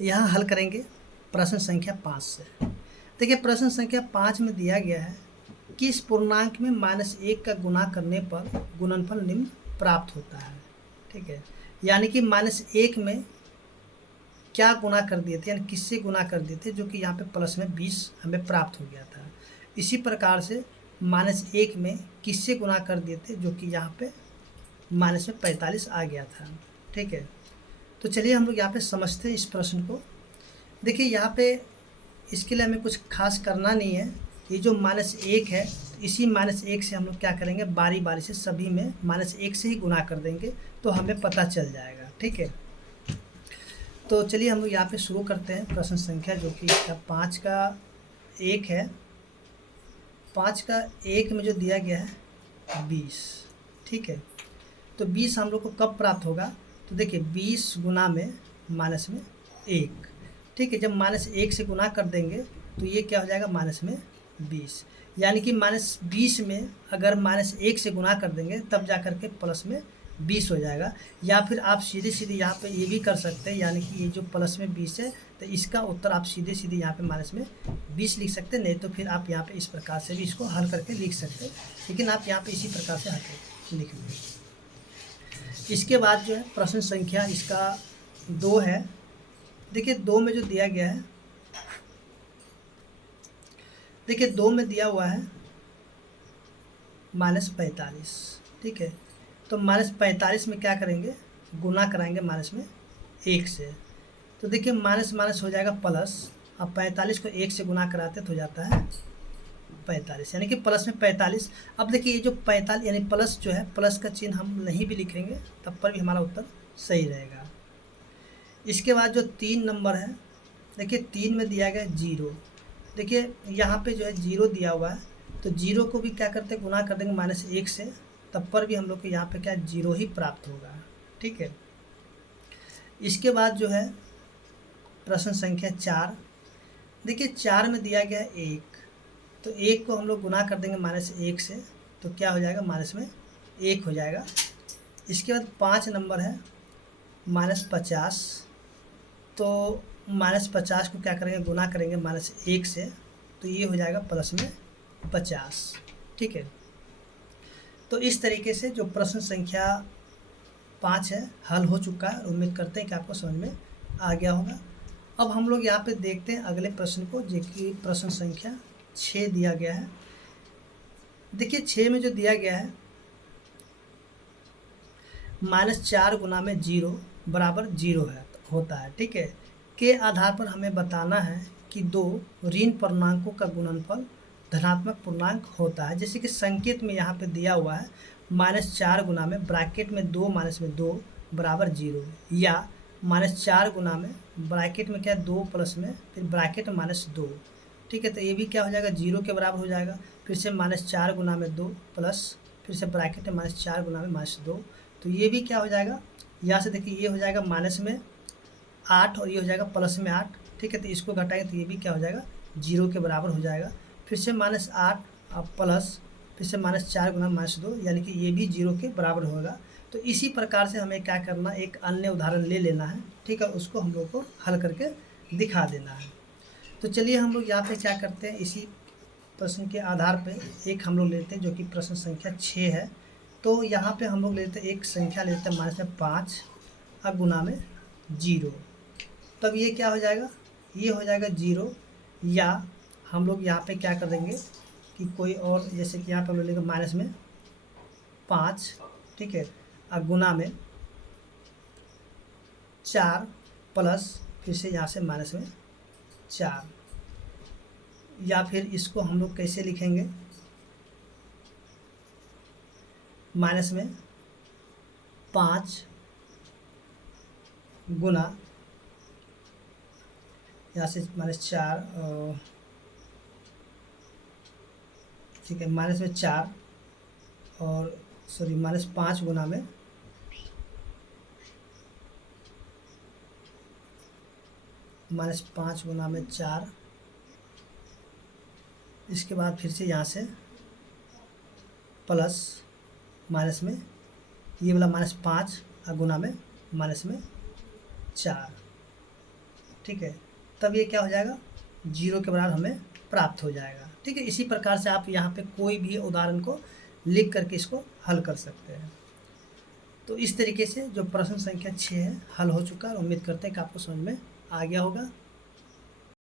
यहाँ हल करेंगे प्रश्न संख्या 5 से। देखिए प्रश्न संख्या 5 में दिया गया है कि इस पूर्णांक में -1 का गुणा करने पर गुणनफल निम्न प्राप्त होता है। ठीक है, यानी कि -1 में क्या गुणा कर दिए थे, यानी किससे गुणा कर दिए थे, जो कि यहाँ पे प्लस में 20 हमें प्राप्त हो गया था। इसी प्रकार से -1 में किससे गुणा कर दिए थे, जो कि यहाँ पे माइनस में 45 आ गया था। ठीक है, तो चलिए हम लोग यहाँ पे समझते हैं इस प्रश्न को। देखिए यहाँ पे इसके लिए हमें कुछ खास करना नहीं है। ये जो -1 है, इसी -1 से हम लोग क्या करेंगे, बारी बारी से सभी में -1 से ही गुणा कर देंगे, तो हमें पता चल जाएगा। ठीक है, तो चलिए हम लोग यहाँ पे शुरू करते हैं प्रश्न संख्या, जो कि इसका 5 का 1 है। 5 का 1 में जो दिया गया है 20। ठीक है, तो 20 हम लोग को कब प्राप्त होगा, तो देखिए 20 गुना में माइनस में 1। ठीक है, जब -1 से गुना कर देंगे तो ये क्या हो जाएगा, -20। यानी कि -20 में अगर -1 से गुना कर देंगे तब जा कर के प्लस में 20 हो जाएगा। या फिर आप सीधे सीधे यहाँ पे ये भी कर सकते हैं, यानी कि ये जो प्लस में 20 है तो इसका उत्तर आप सीधे सीधे यहाँ पे माइनस में 20 लिख सकते हैं। नहीं तो फिर आप यहाँ पे इस प्रकार से भी इसको हल करके लिख सकते हैं, लेकिन आप यहाँ पे इसी प्रकार से हल करके लिख लेंगे। इसके बाद जो है प्रश्न संख्या इसका 2 है। देखिए 2 में जो दिया गया है, देखिए 2 में दिया हुआ है -45। ठीक है, तो -45 में क्या करेंगे, गुना कराएंगे माइनस में 1 से। तो देखिए माइनस माइनस हो जाएगा प्लस। अब 45 को 1 से गुना कराते तो हो जाता है 45, यानी कि प्लस में 45। अब देखिए ये जो 45 यानी प्लस जो है, प्लस का चिन्ह हम नहीं भी लिखेंगे तब पर भी हमारा उत्तर सही रहेगा। इसके बाद जो 3 नंबर है, देखिए 3 में दिया गया 0। देखिए यहाँ पे जो है 0 दिया हुआ है, तो 0 को भी क्या करते हैं, गुना कर देंगे -1 से, तब पर भी हम लोग को यहाँ पे क्या 0 ही प्राप्त होगा। ठीक है, इसके बाद जो है प्रश्न संख्या 4। देखिए 4 में दिया गया है 1, तो 1 को हम लोग गुना कर देंगे -1 से, तो क्या हो जाएगा, माइनस में 1 हो जाएगा। इसके बाद 5 नंबर है -50, तो -50 को क्या करेंगे, गुना करेंगे -1 से, तो ये हो जाएगा प्लस में 50। ठीक है, तो इस तरीके से जो प्रश्न संख्या 5 है हल हो चुका है। उम्मीद करते हैं कि आपको समझ में आ गया होगा। अब हम लोग यहाँ पे देखते हैं अगले प्रश्न को, जो कि प्रश्न संख्या 6 दिया गया है। देखिए 6 में जो दिया गया है -4 गुना में 0 बराबर 0 है होता है। ठीक है, के आधार पर हमें बताना है कि दो ऋण पूर्णांकों का गुणनफल धनात्मक पूर्णांक होता है। जैसे कि संकेत में यहाँ पे दिया हुआ है -4 गुना में ब्रैकेट में 2 माइनस में 2 बराबर 0, या -4 गुना में ब्रैकेट में क्या 2 प्लस में फिर ब्रैकेट -2। ठीक है, तो ये भी क्या हो जाएगा, 0 के बराबर हो जाएगा। फिर से -4 गुना में 2 प्लस फिर से ब्रैकेट में -4 गुना में -2, तो ये भी क्या हो जाएगा, यहाँ से देखिए ये हो जाएगा माइनस में 8 और ये हो जाएगा प्लस में 8। ठीक है, तो इसको घटाएंगे तो ये भी क्या हो जाएगा, 0 के बराबर हो जाएगा। फिर से -8 अब प्लस फिर से -4 गुना -2, यानी कि ये भी 0 के बराबर होगा। तो इसी प्रकार से हमें क्या करना, एक अन्य उदाहरण ले लेना है। ठीक है, उसको हम लोग को हल करके दिखा देना है। तो चलिए हम लोग यहाँ पे क्या करते हैं, इसी प्रश्न के आधार पे एक हम लोग लेते हैं, जो कि प्रश्न संख्या 6 है। तो यहाँ पे हम लोग लेते हैं एक संख्या लेते हैं -5 और गुना में 0। तब ये क्या हो जाएगा, ये हो जाएगा 0, या हम लोग यहाँ पे क्या कर देंगे कि कोई और, जैसे कि यहाँ पे हम लोग लेंगे माइनस में 5। ठीक है, और गुना में 4 प्लस फिर से यहाँ से माइनस में 4, या फिर इसको हम लोग कैसे लिखेंगे, माइनस में 5 गुना यहाँ से -4, ठीक है, माइनस में 4 और सॉरी -5 गुना में -5 गुना में 4। इसके बाद फिर से यहाँ से प्लस माइनस में ये वाला -5 और गुना में -4। ठीक है, तब ये क्या हो जाएगा, 0 के बराबर हमें प्राप्त हो जाएगा। ठीक है, इसी प्रकार से आप यहाँ पे कोई भी उदाहरण को लिख करके इसको हल कर सकते हैं। तो इस तरीके से जो प्रश्न संख्या 6 है हल हो चुका है। उम्मीद करते हैं कि आपको समझ में आ गया होगा।